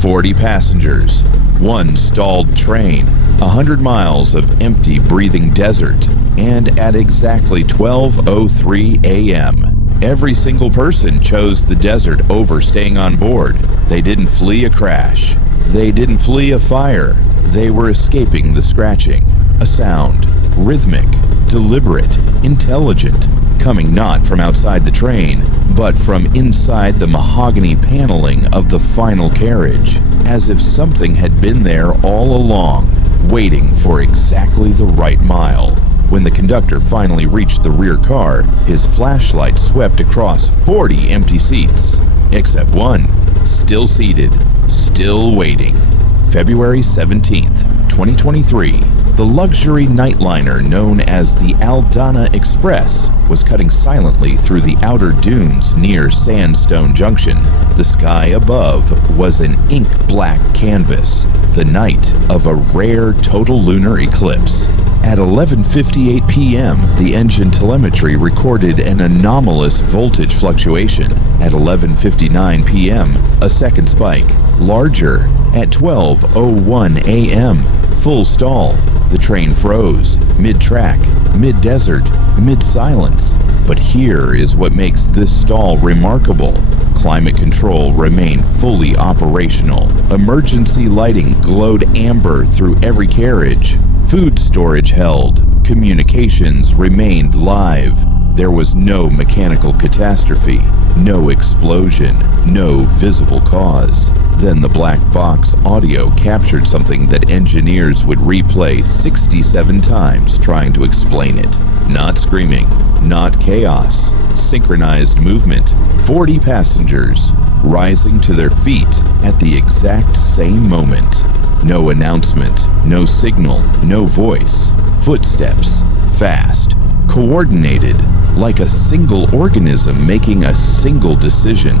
40 passengers, one stalled train, 100 miles of empty, breathing desert, and at exactly 12:03 a.m., every single person chose the desert over staying on board. They didn't flee a crash. They didn't flee a fire. They were escaping the scratching, a sound, rhythmic, deliberate, intelligent, coming not from outside the train, but from inside the mahogany paneling of the final carriage, as if something had been there all along, waiting for exactly the right mile. When the conductor finally reached the rear car, his flashlight swept across 40 empty seats, except one, still seated, still waiting. February 17th, 2023, the luxury nightliner known as the Al-Dahna Express was cutting silently through the outer dunes near Sandstone Junction. The sky above was an ink-black canvas, the night of a rare total lunar eclipse. At 11:58 p.m., the engine telemetry recorded an anomalous voltage fluctuation. At 11:59 p.m., a second spike, larger. At 12:01 a.m., full stall. The train froze, mid-track, mid-desert, mid-silence. But here is what makes this stall remarkable. Climate control remained fully operational. Emergency lighting glowed amber through every carriage. Food storage held. Communications remained live. There was no mechanical catastrophe, no explosion, no visible cause. Then the black box audio captured something that engineers would replay 67 times trying to explain it. Not screaming, not chaos, synchronized movement, 40 passengers rising to their feet at the exact same moment. No announcement, no signal, no voice. Footsteps, fast, coordinated, like a single organism making a single decision,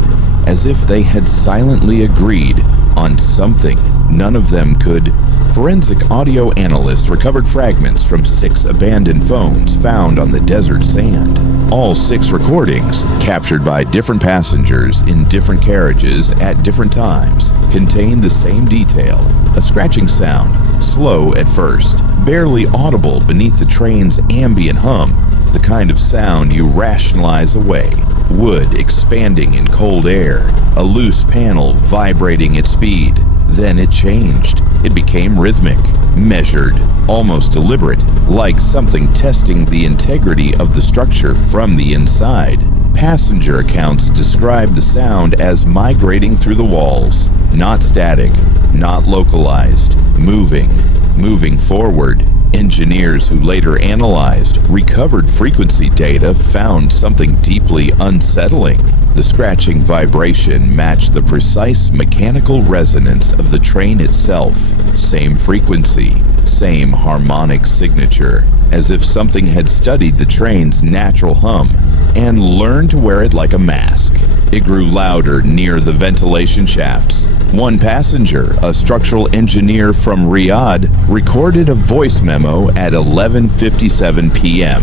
as if they had silently agreed on something none of them could. Forensic audio analysts recovered fragments from 6 abandoned phones found on the desert sand. All 6 recordings, captured by different passengers in different carriages at different times, contain the same detail. A scratching sound, slow at first, barely audible beneath the train's ambient hum, the kind of sound you rationalize away. Wood expanding in cold air, a loose panel vibrating at speed. Then it changed. It became rhythmic, measured, almost deliberate, like something testing the integrity of the structure from the inside. Passenger accounts describe the sound as migrating through the walls, not static, not localized, moving forward. Engineers who later analyzed recovered frequency data found something deeply unsettling. The scratching vibration matched the precise mechanical resonance of the train itself. Same frequency, same harmonic signature, as if something had studied the train's natural hum and learned to wear it like a mask. It grew louder near the ventilation shafts. One passenger, a structural engineer from Riyadh, recorded a voice memo at 11:57 p.m.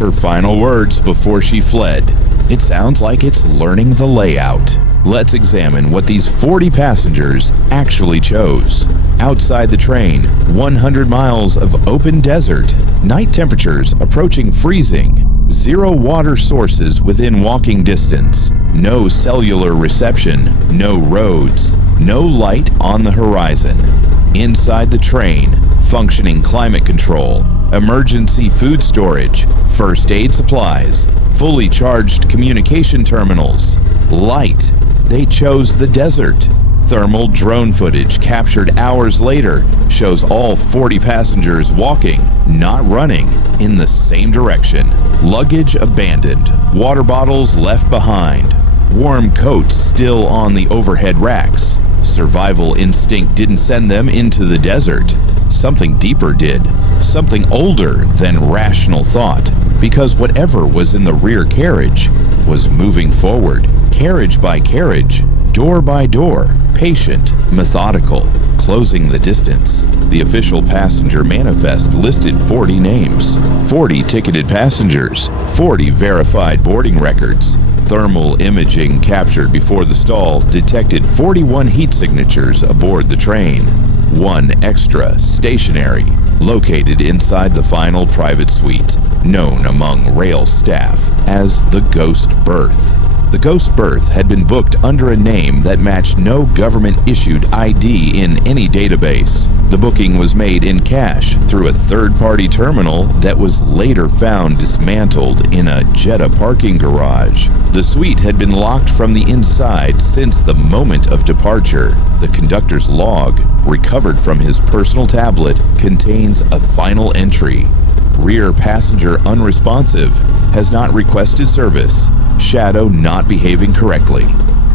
Her final words before she fled: "It sounds like it's learning the layout." Let's examine what these 40 passengers actually chose. Outside the train, 100 miles of open desert, night temperatures approaching freezing, 0 water sources within walking distance, no cellular reception, no roads, no light on the horizon. Inside the train, functioning climate control, emergency food storage, first aid supplies, fully charged communication terminals, light. They chose the desert. Thermal drone footage captured hours later shows all 40 passengers walking, not running, in the same direction. Luggage abandoned, water bottles left behind, warm coats still on the overhead racks. Survival instinct didn't send them into the desert. Something deeper did, something older than rational thought, because whatever was in the rear carriage was moving forward, carriage by carriage, door by door, patient, methodical, closing the distance. The official passenger manifest listed 40 names, 40 ticketed passengers, 40 verified boarding records, Thermal imaging captured before the stall detected 41 heat signatures aboard the train. One extra, stationary, located inside the final private suite, known among rail staff as the Ghost Berth. The Ghost Berth had been booked under a name that matched no government-issued ID in any database. The booking was made in cash through a third-party terminal that was later found dismantled in a Jeddah parking garage. The suite had been locked from the inside since the moment of departure. The conductor's log, recovered from his personal tablet, contains a final entry. Rear passenger unresponsive, has not requested service. Shadow not behaving correctly.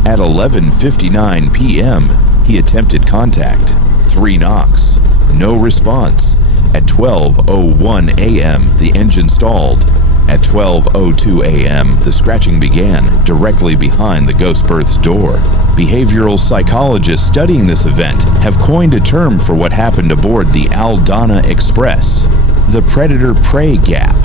At 11:59 p.m., he attempted contact. 3 knocks. No response. At 12:01 a.m., the engine stalled. At 12:02 a.m., the scratching began directly behind the Ghost Berth's door. Behavioral psychologists studying this event have coined a term for what happened aboard the Al-Dahna Express: the predator-prey gap.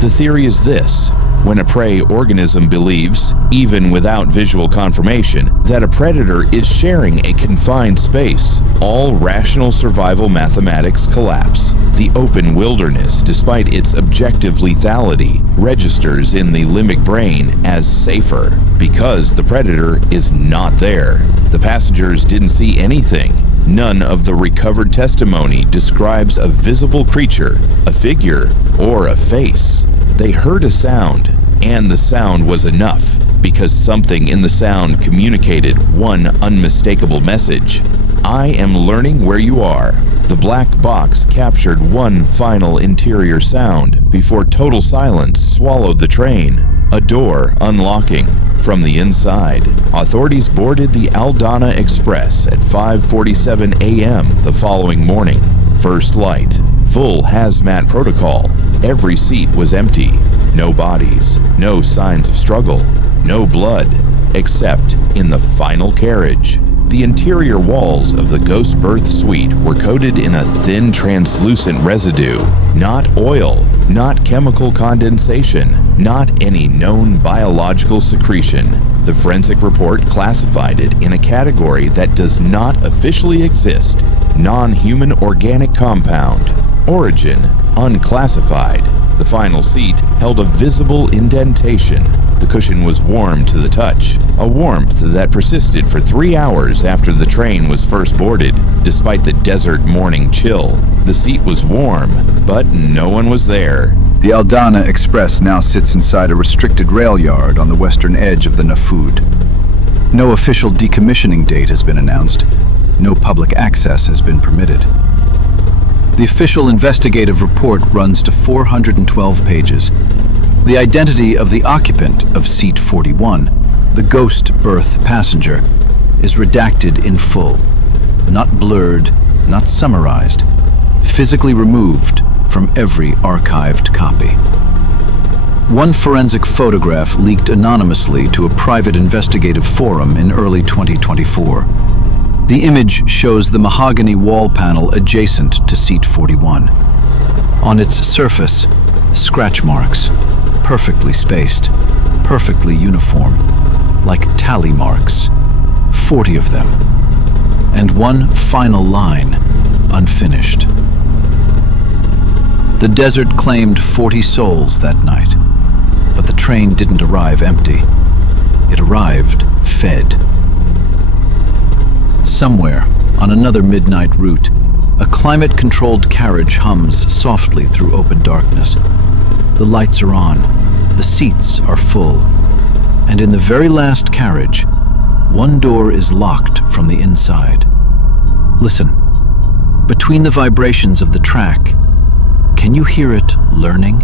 The theory is this: when a prey organism believes, even without visual confirmation, that a predator is sharing a confined space, all rational survival mathematics collapse. The open wilderness, despite its objective lethality, registers in the limbic brain as safer because the predator is not there. The passengers didn't see anything. None of the recovered testimony describes a visible creature, a figure, or a face. They heard a sound, and the sound was enough, because something in the sound communicated one unmistakable message: I am learning where you are. The black box captured one final interior sound before total silence swallowed the train. A door unlocking from the inside. Authorities boarded the Al-Dahna Express at 5:47 a.m. the following morning. First light. Full hazmat protocol. Every seat was empty. No bodies. No signs of struggle. No blood. Except in the final carriage. The interior walls of the Ghost Berth suite were coated in a thin translucent residue. Not oil. Not chemical condensation. Not any known biological secretion. The forensic report classified it in a category that does not officially exist: non-human organic compound. Origin unclassified. The final seat held a visible indentation. The cushion was warm to the touch, a warmth that persisted for 3 hours after the train was first boarded, despite the desert morning chill. The seat was warm, but no one was there. The Al-Dahna Express now sits inside a restricted rail yard on the western edge of the Nafud. No official decommissioning date has been announced. No public access has been permitted. The official investigative report runs to 412 pages. The identity of the occupant of seat 41, the Ghost Berth passenger, is redacted in full, not blurred, not summarized, physically removed from every archived copy. One forensic photograph leaked anonymously to a private investigative forum in early 2024. The image shows the mahogany wall panel adjacent to seat 41. On its surface, scratch marks, perfectly spaced, perfectly uniform, like tally marks, 40 of them, and one final line, unfinished. The desert claimed 40 souls that night, but the train didn't arrive empty. It arrived fed. Somewhere, on another midnight route, a climate-controlled carriage hums softly through open darkness. The lights are on, the seats are full, and in the very last carriage, one door is locked from the inside. Listen, between the vibrations of the track, can you hear it learning?